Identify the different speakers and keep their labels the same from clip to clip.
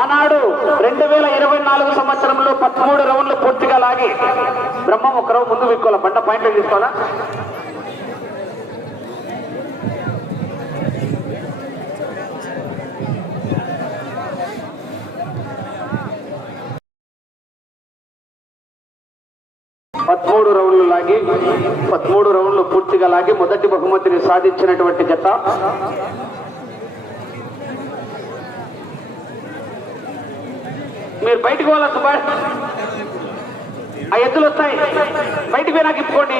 Speaker 1: ఆనాడు రెండు వేల ఇరవై నాలుగు సంవత్సరంలో పదమూడు రౌండ్లు పూర్తిగా లాగి బ్రహ్మం ఒక రౌండ్ ముందు విక్కోవాలి బండ పాయింట్లు తీసుకోవాలా? పదమూడు రౌండ్లు లాగి పదమూడు రౌండ్లు పూర్తిగా లాగి మొదటి బహుమతిని సాధించినటువంటి జత మీరు బయటకు పోవాలా సుభాష్? ఆ ఎద్దులు వస్తాయి. బయటికి పోయి నాకు ఇప్పుకోండి.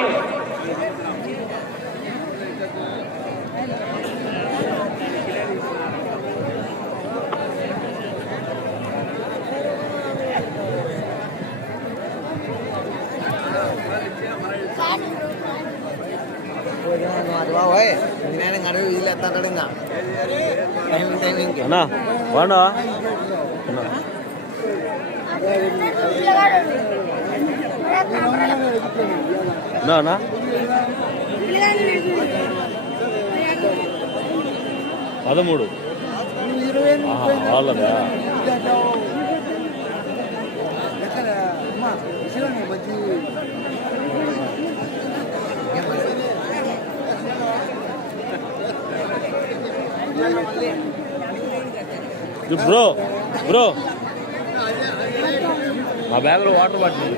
Speaker 2: వాడు
Speaker 3: అన్నా పదమూడు ఆహా, వాళ్ళదా బ్రో బ్రో మా బ్యాగ్లో వాటర్ బాటిల్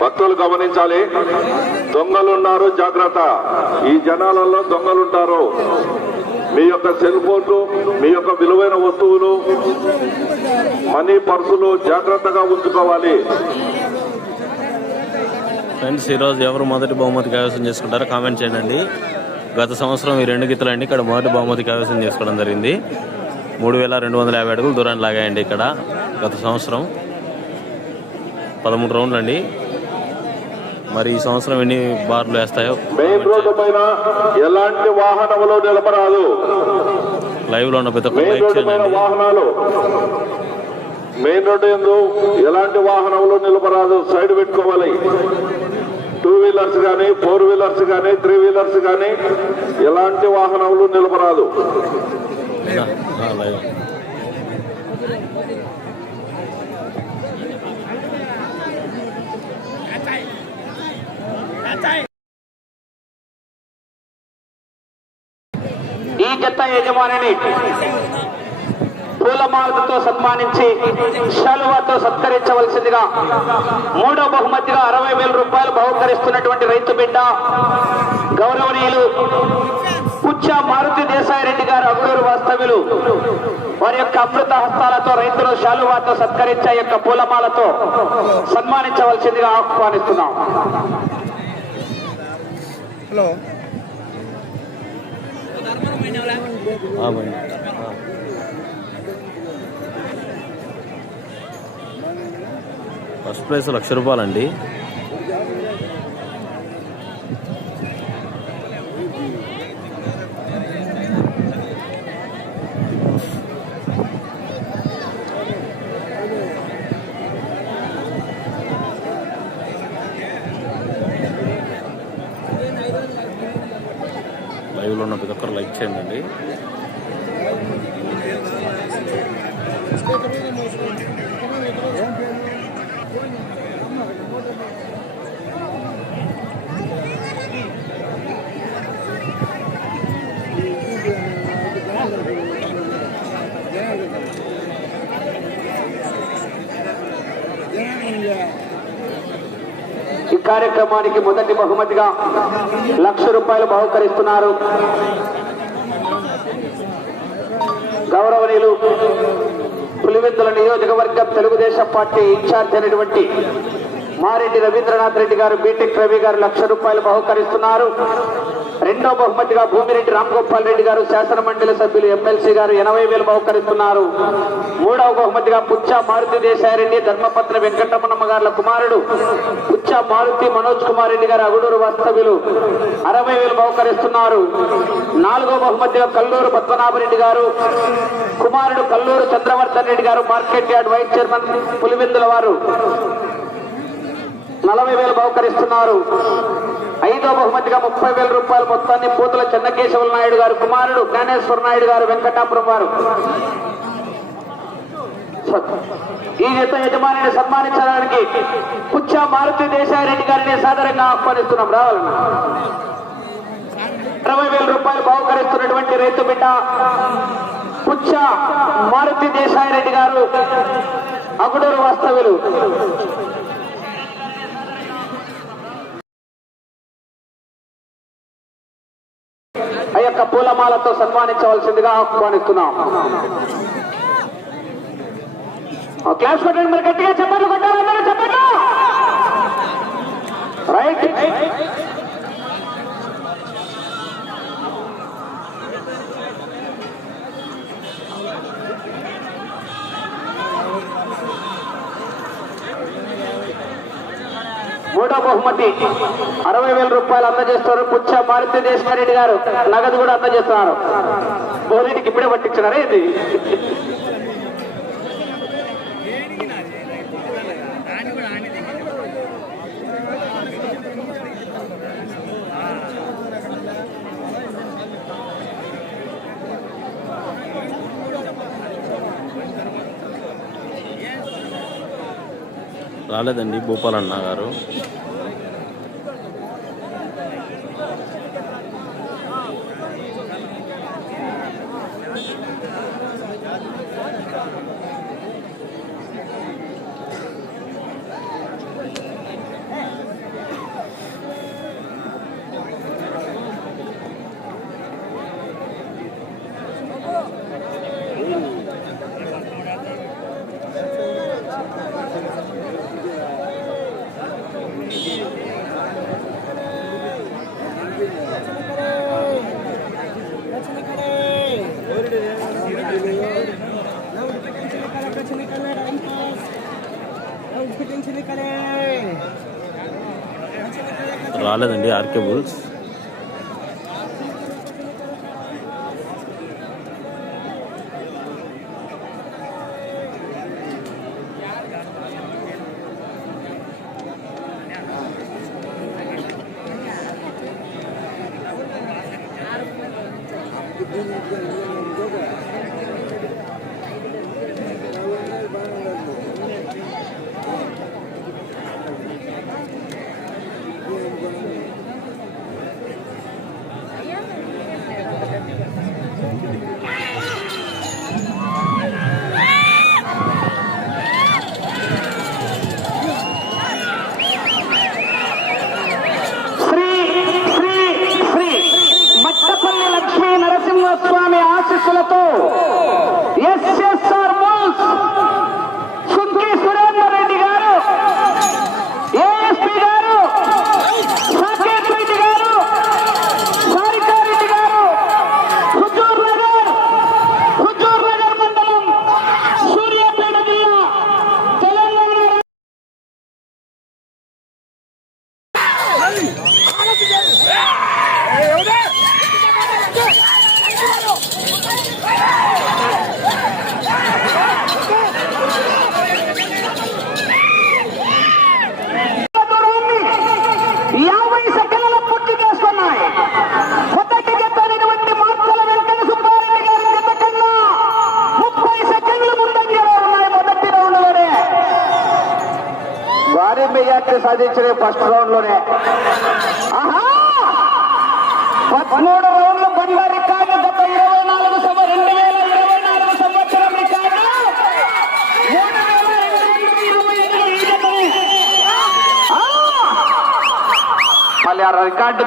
Speaker 4: భక్తులు గమనించాలి. దొంగలు ఉన్నారు జాగ్రత్త. ఈ జనాలలో దొంగలుంటారు. మీ యొక్క సెల్ ఫోన్లు మీ యొక్క విలువైన వస్తువులు మనీ పర్సులు జాగ్రత్తగా ఉంచుకోవాలి.
Speaker 3: ఫ్రెండ్స్ ఈరోజు ఎవరు మొదటి బహుమతి కైవసం చేసుకుంటారో కామెంట్ చేయండి. గత సంవత్సరం ఈ రెండు గీతలండి ఇక్కడ మొదటి బహుమతి కైవసం చేసుకోవడం జరిగింది. మూడు వేల రెండు వందల యాభై అడుగులు దూరాన్ని లాగాయండి ఇక్కడ గత సంవత్సరం. పదమూడు రౌండ్లు అండి. మరి ఈ సంవత్సరం ఎన్ని బార్లు వేస్తాయో
Speaker 4: మెయిన్ రోడ్డు పైన ఎలాంటి వాహనములు నిలపరాదు
Speaker 3: లైవ్లో ఉన్న ప్రతి ఒక్క లైక్ చేయండి.
Speaker 4: వాహనాలు. మెయిన్ రోడ్డు ఎందు ఎలాంటి వాహనములు నిలపరాదు సైడ్ పెట్టుకోవాలి. వీలర్స్ కానీ ఫోర్ వీలర్స్ కానీ త్రీ వీలర్స్ కానీ ఎలాంటి వాహనములు
Speaker 3: నిలబరాదు.
Speaker 1: ఈ చెత్త యజమానిని పూలమాలతో సన్మానించి శాలువాతో సత్కరించవలసిందిగా మూడో బహుమతిగా అరవై వేల రూపాయలు బహుకరిస్తున్నటువంటి రైతు బిడ్డ గౌరవనీయులు పుచ్చ మారుతి దేశాయి రెడ్డి గారు అగుడూరు వాస్తవ్యులు వారి యొక్క అమృత హస్తాలతో రైతులు శాలువాతో సత్కరించే యొక్క పూలమాలతో సన్మానించవలసిందిగా ఆహ్వానిస్తున్నాం.
Speaker 2: హలో.
Speaker 3: ఫస్ట్ ప్రైస్ లక్ష రూపాయలండి లైవ్లో ఉన్న ప్రతి ఒక్కరు లైక్ చేయండి
Speaker 1: ఈ కార్యక్రమానికి మొదటి బహుమతిగా లక్ష రూపాయలు బహుకరిస్తున్నారు. గౌరవనీయులు పులివెందుల నియోజకవర్గం తెలుగుదేశం పార్టీ ఇన్ఛార్జ్ అయినటువంటి మారెడ్డి రవీంద్రనాథ్ రెడ్డి గారు బీటెక్ రవి గారు లక్ష రూపాయలు బహుకరిస్తున్నారు. రెండో బహుమతిగా భూమిరెడ్డి రామ్ గోపాల్ రెడ్డి గారు శాసన మండలి సభ్యులు ఎమ్మెల్సీ గారు ఎనభై వేలు బహుకరిస్తున్నారు మూడవ బహుమతిగా పుచ్చ మారుతి దేశారెడ్డి ధర్మపత్ర వెంకటరమణమ్మ గారుల కుమారుడు పుచ్చ మారుతి మనోజ్ కుమార్ రెడ్డి గారు అగుడూరు వాస్తవ్యులు అరవై వేలు బహుకరిస్తున్నారు నాలుగో బహుమతిగా కల్లూరు పద్మనాభరెడ్డి గారు కుమారుడు Kalluru Chandravardhan Reddy garu market yard vice chairman Pulivendula వారు నలభై వేలు బహుకరిస్తున్నారు ఐదో బహుమతిగా ముప్పై వేల రూపాయల మొత్తాన్ని పూతల చెన్నకేశవ నాయుడు గారు కుమారుడు జ్ఞానేశ్వర నాయుడు గారు వెంకటాపురం వారు. ఈ జత యజమానిని సన్మానించడానికి పుచ్చ మారుతి దేశారెడ్డి గారిని సాదరంగా ఆహ్వానిస్తున్నాం. రావాలన్నా. ఇరవై వేల రూపాయలు బహుకరిస్తున్నటువంటి రైతు బిడ్డ పుచ్చ మారుతి దేశాయి రెడ్డి గారు అగుడూరు వాస్తవ్యులు. యొక్క పూలమాలతో సన్మానించవలసిందిగా ఆహ్వానిస్తున్నాం. క్లాస్ పెట్టండి మరి గట్టిగా చెప్పండి కొట్టాలి చెప్పండి. రైట్. మూడో బహుమతి. అరవై వేల రూపాయలు అందజేస్తారు పుచ్చ మారుతి దేశారెడ్డి గారు. నగదు కూడా అందజేస్తున్నారు. బోరెడ్డికి ఇప్పుడే పట్టించినారా ఇది
Speaker 3: రాలేదండి భూపాలన్న గారు.
Speaker 1: காலதண்டி ஆர்கே புல்ஸ்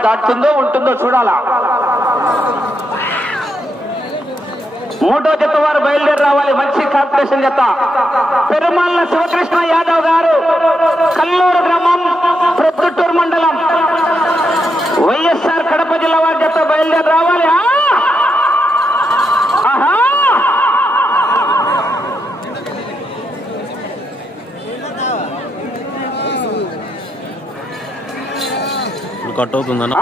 Speaker 1: దాటుతుందో ఉంటుందో చూడాలా? మూడో జత వారు బయలుదేరి రావాలి. మంచి కార్పొరేషన్ జత. పెరుమాళ్ళ శివకృష్ణ యాదవ్ గారు కల్లూరు గ్రామం ప్రొద్దుటూరు మండలం వైఎస్ఆర్ కడప జిల్లా వారి జత బయలుదేరి రావాలి ఆ! ఆహా!
Speaker 3: ఇప్పుడు కట్ అవుతుందన్న.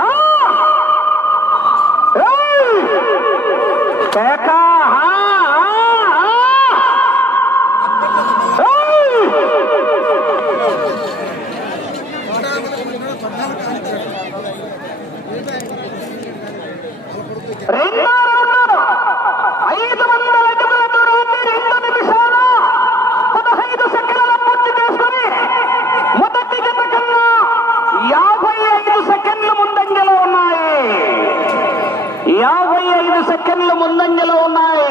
Speaker 1: సెకండ్లు ముందంజలో ఉన్నాయి.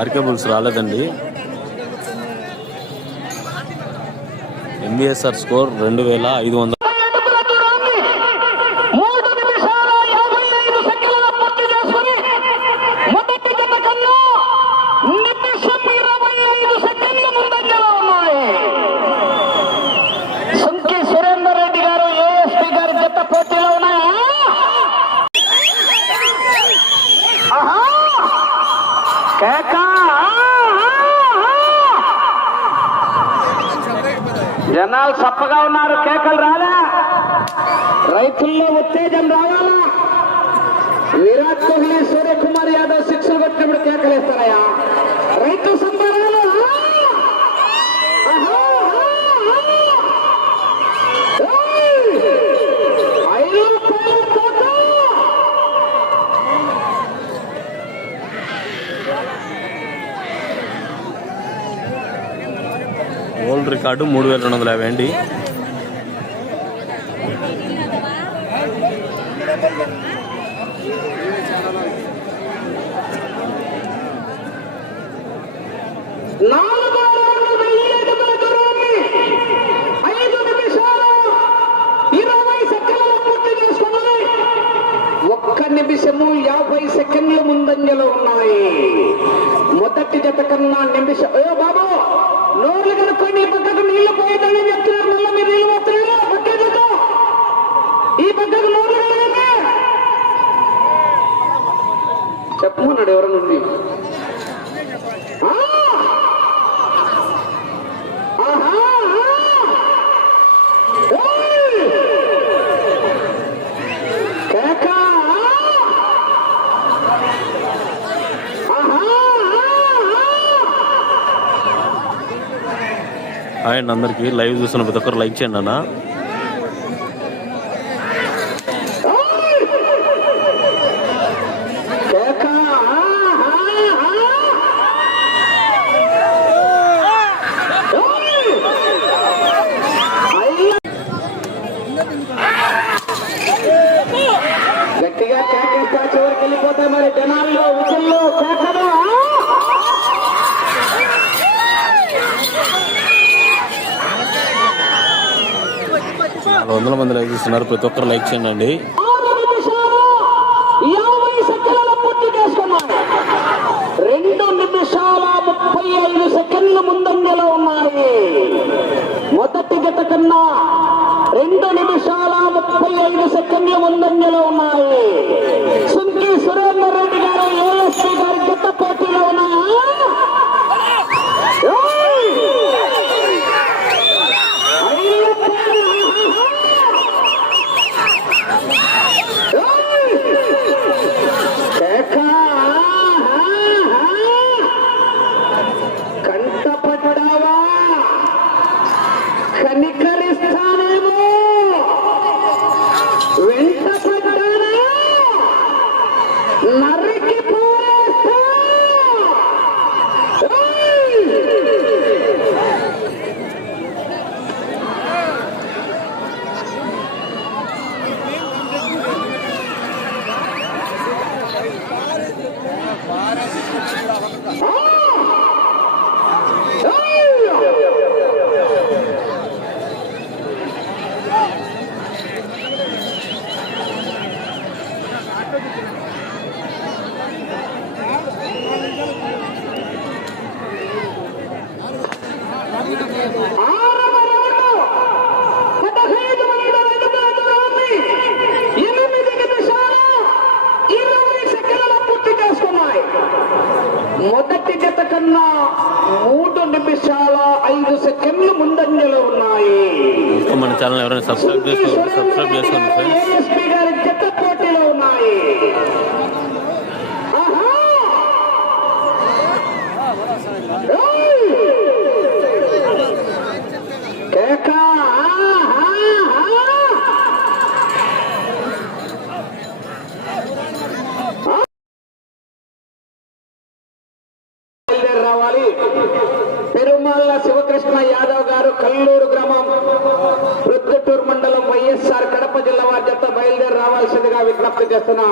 Speaker 1: అరికబుల్స్ రాలేదండి. ఎంబీఎస్ఆర్ స్కోర్ రెండు వేల ఐదు వందల
Speaker 3: జనాలు చప్పగా ఉన్నారు కేకలు రాలా. రైతుల్లో ఉత్తేజం రావాలా? విరాట్ కోహ్లీ సూర్యకుమార్ యాదవ్ శిక్షలు కొట్టినప్పుడు కేకలేస్తారయ్యా
Speaker 1: కిలోమీటర్ కార్డు మూడు వేల రెండు వందల యాభై అండి.
Speaker 3: ఒక్క నిమిషము యాభై సెకండ్ల ముందంజలో ఉన్నాయి. మొదటి జత కన్నా నిమిషం
Speaker 1: హాయ్ అండి లైవ్ చూస్తున్న ప్రతి ఒక్కరు లైక్ చేయండి అన్న. మంది లైక్ చేస్తున్నారు. ప్రతి ఒక్కరు లైక్ చేయండి.
Speaker 3: మొదటి జత కన్నా మూడు నిమిషాల ఐదు సెకండ్లు ముందంజలో ఉన్నాయి.
Speaker 1: మన ఛానల్ ఎవరైనా సబ్స్క్రైబ్ చేసుకోండి సబ్స్క్రైబ్ చేసుకోండి కృష్ణ
Speaker 3: యాదవ్ గారు కల్లూరు గ్రామం
Speaker 1: రుద్దుటూరు మండలం వైఎస్ఆర్ కడప జిల్లా వారి చెత్త బయలుదేరి రావాల్సిందిగా విజ్ఞప్తి చేస్తున్నా.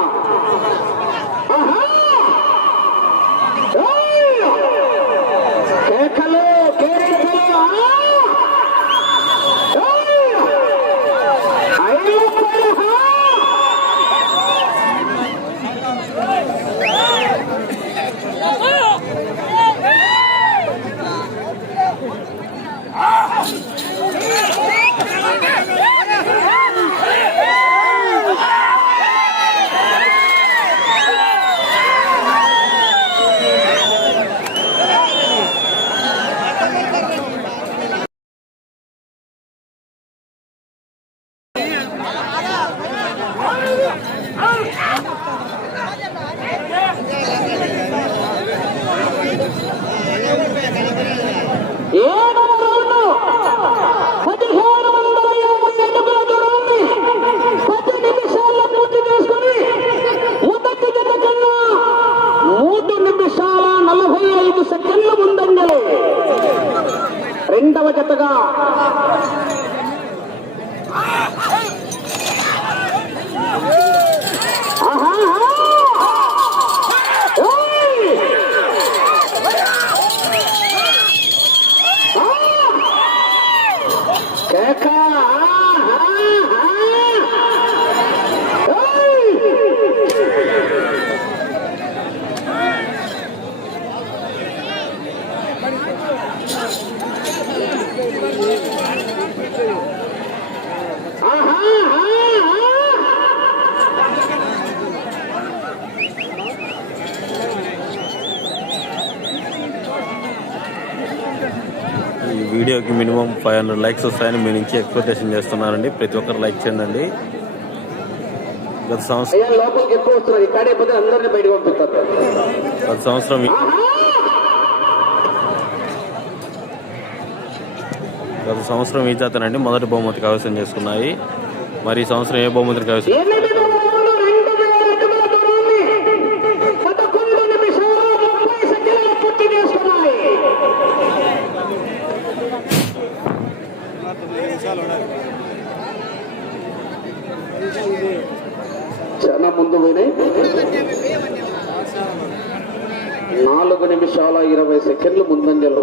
Speaker 3: వీడియోకి మినిమం ఫైవ్ హండ్రెడ్ లైక్స్ వస్తాయని మీ నుంచి ఎక్స్పెక్టేషన్ చేస్తున్నానండి ప్రతి ఒక్కరు లైక్ చేయండి గత సంవత్సరం గత సంవత్సరం గత సంవత్సరం ఈ జాతనండి మొదటి బహుమతి కైవసం చేసుకున్నాయి. మరి ఈ సంవత్సరం ఏ బహుమతి కైవసం
Speaker 1: ఎనిమిది వందల రెండు వేల అడుగుల దూరాన్ని పదకొండు నిమిషాలు ముప్పై సెకండ్లు పూర్తి చేసుకున్నాయి చాలా ముందు పోయినాయి నాలుగు నిమిషాల ఇరవై సెకండ్లు ముందంజలు.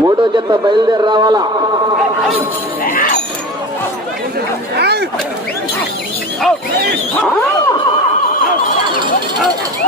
Speaker 1: మూడో జత బయలుదేరి రావాలా? Oh!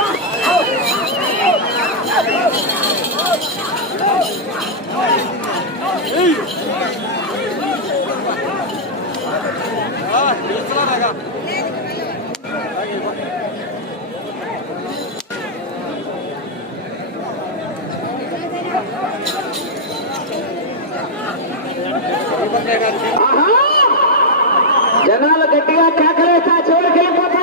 Speaker 1: జనాలు గట్టిగా جنال گٹيا کاکلا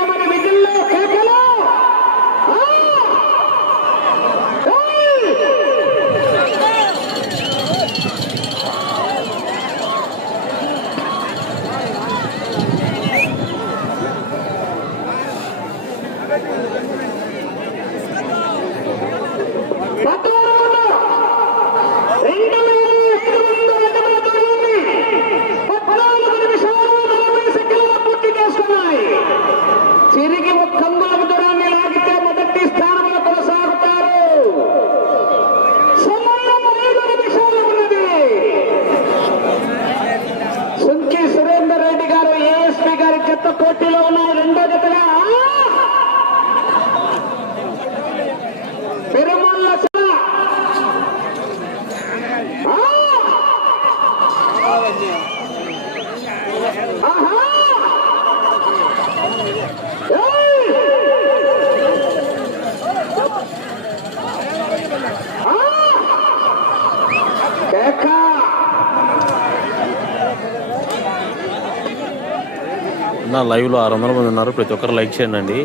Speaker 3: నా లైవ్లో ఆరు వందల మంది ఉన్నారు. ప్రతి ఒక్కరు లైక్ చేయండి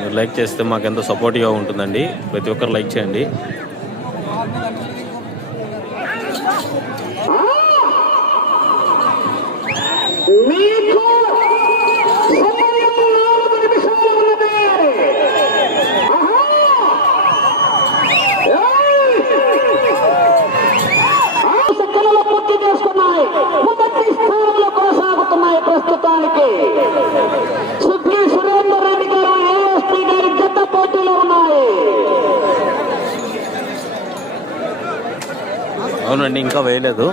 Speaker 3: మీరు లైక్ చేస్తే మాకు ఎంతో సపోర్టివ్గా ఉంటుందండి. ప్రతి ఒక్కరు లైక్ చేయండి. చూడండి ఇంకా వేయలేదు.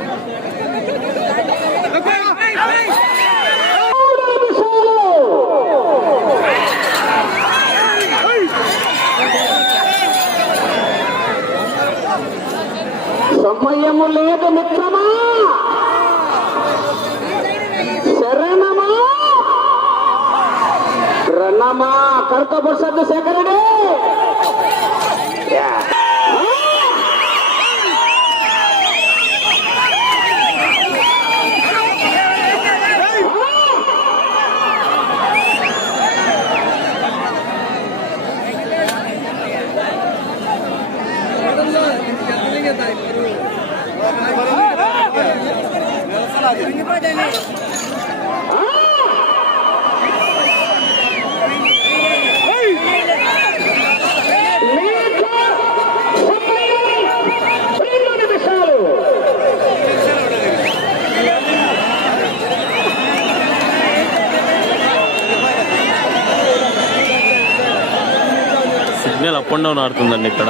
Speaker 1: సమయము లేదు మిత్రమా. శరణమా. రణమా కర్త పురుషత్తు శేఖరణ
Speaker 3: సిగ్నల్ అప్ అండ్ డౌన్ ఆడుతుందండి ఇక్కడ.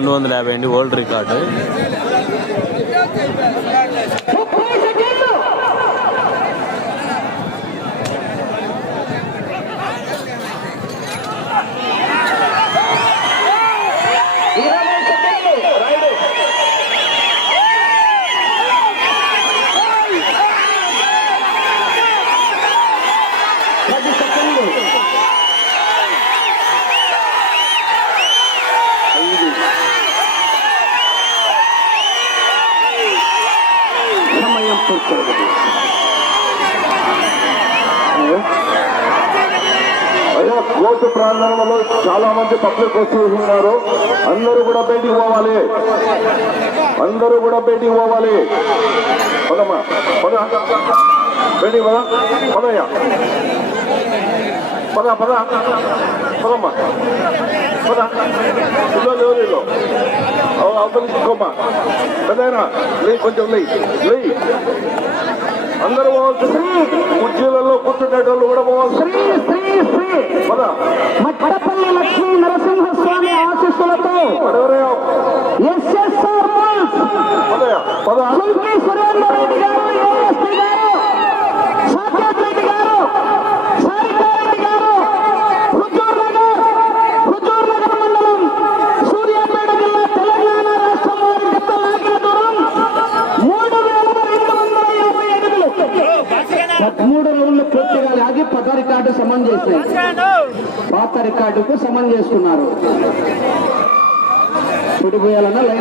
Speaker 1: రెండు
Speaker 3: వందల యాభై అండి ఓల్డ్ రికార్డు.
Speaker 4: మంది ఉన్నారు అందరూ కూడా బయటికి పోవాలి. అందరూ కూడా బయటికి పోవాలి. పదమ్మా పద. బయటికి పద పదయ్యా. పద పద. పదమ్మా. పద. ఇల్లు ఎవరు వీళ్ళు? అవ- పెద్దయినా లే కొంచెం లే లే అందరూ పోవాల్సి కుర్చీలలో కూర్చునేటోళ్ళు కూడా పోవచ్చు
Speaker 1: శ్రీ శ్రీ. శ్రీ
Speaker 4: పద
Speaker 1: మట్టపల్లి లక్ష్మీ నరసింహస్వామి ఆశీస్సులతో ఎస్ఎస్ఆర్ సురేందర్ రెడ్డి గారు ఏఎస్పీ గారు సాకేత్ రెడ్డి గారు సారికారెడ్డి గారు హుజూర్ నగర్ రికార్డుకు సమన్ చేసుకున్నారు. పుడిపోయాలన్న లైన్